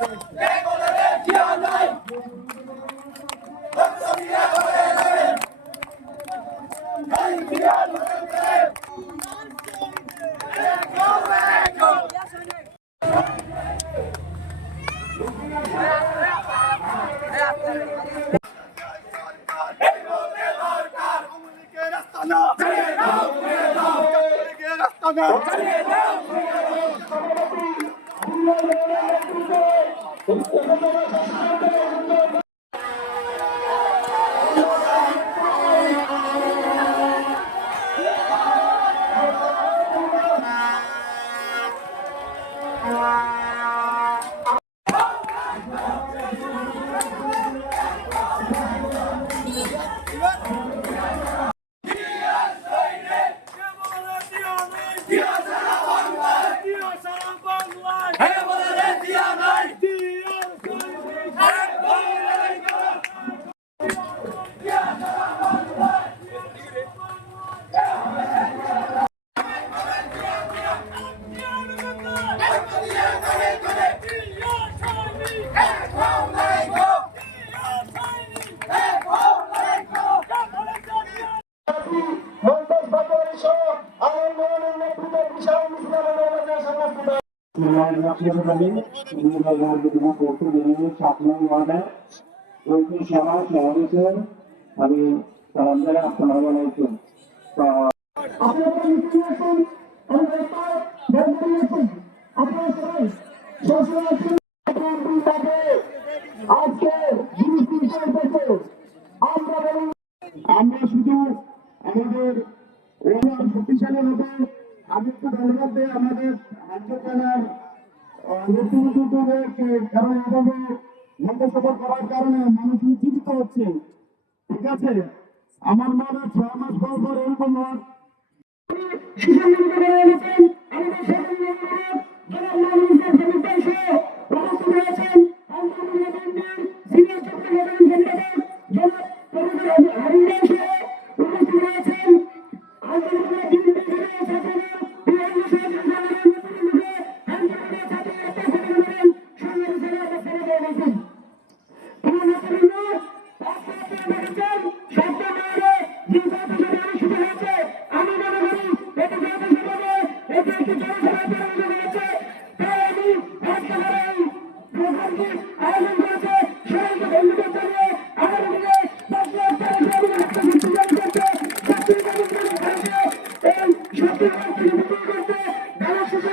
মন্তেশ বাজারের সহ আন্দোলনের নেতৃত্বে আমি সালাম জানাই আসসালামু আলাইকুম তো আপনারা লিখতে আছেন আমরা একটা বন্ধ দিয়েছি আজকে আমরা শুধু আমাদের ওনার শক্তিশালী আমি একটু ধন্যবাদ দিই আমাদের রাজ্য জেলার নেতৃত্বকে করার কারণে মানুষ উজ্জীবিত হচ্ছে ঠিক আছে আমার মনে ছয় মাস পর এরকম এনেছেন আমাদের সাধারণ জনাব মাহমুদের জমিদার সহ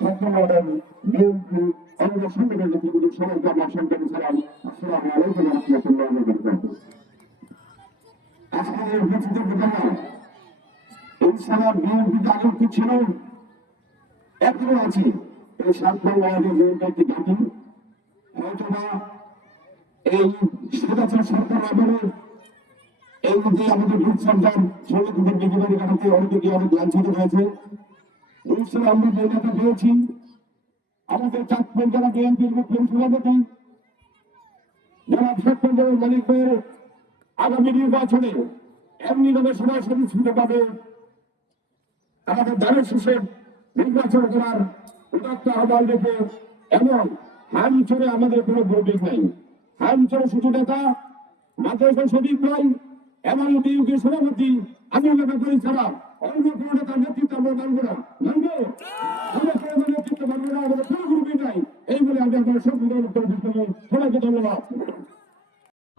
সম্পাদক বিএনপি আমাদের এই উপস্থিত ছিল? এখনও আছে। এই সাত বাংলাদেশের বিএনপি একটি হয়তোবা এই সদাচার এই আমাদের গ্রুপ সরকার শ্রমিকদের বেগিবাড়ি কাটাতে অনেকে অনেক লাঞ্ছিত হয়েছে? ইনশাআল্লাহ আমরা পেয়েছি আমাদের চাঁদপুর যারা বিএনপির মুখ্য সভাপতি যারা মালিক ভাইয়ের আগামী নির্বাচনে এমনি ভাবে সবাই পাবে, আমাদের নির্বাচন করার উদাত্ত আহ্বান হাম আমাদের কোনো নাই। শুধু নেতা মাদ্রাসা সদীপ নয় এমন সভাপতি, আমি মনে করি ছাড়া অন্য কোনো নেতার নেতৃত্ব আমরা মানবো না মানবো আমরা কোনো নেতৃত্ব মানবো না আমাদের কোনো গ্রুপই নাই এই বলে আমি আপনার সংবিধান উত্তর দিতে সবাইকে ধন্যবাদ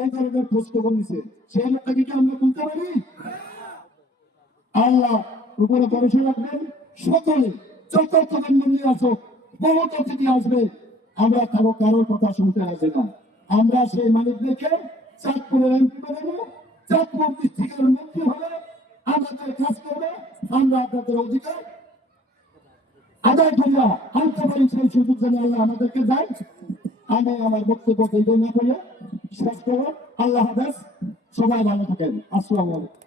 এই খোঁজ খবর নিছে? সেই কি আমরা তুলতে পারি? আল্লাহ, উপরে ভরসা রাখবেন। সকলে যত প্রজন্ম নিয়ে আসো, বহুত অতিথি আসবে। আমরা কারও কারোর কথা শুনতে না। আমরা সেই মালিকদেরকে চাঁদপুরের এমপি বানাবো চাঁদপুর ডিস্ট্রিক্টের মন্ত্রী আমাদের কাজ করবে। আমরা আপনাদের অধিকার। আদায় করিয়া আনতে সেই সুযোগ যেন আল্লাহ আমাদেরকে দেয়। আমি আমার বক্তব্য না করে শেষ আল্লাহ হাফেজ। সবাই ভালো থাকেন। আসসালামু আলাইকুম।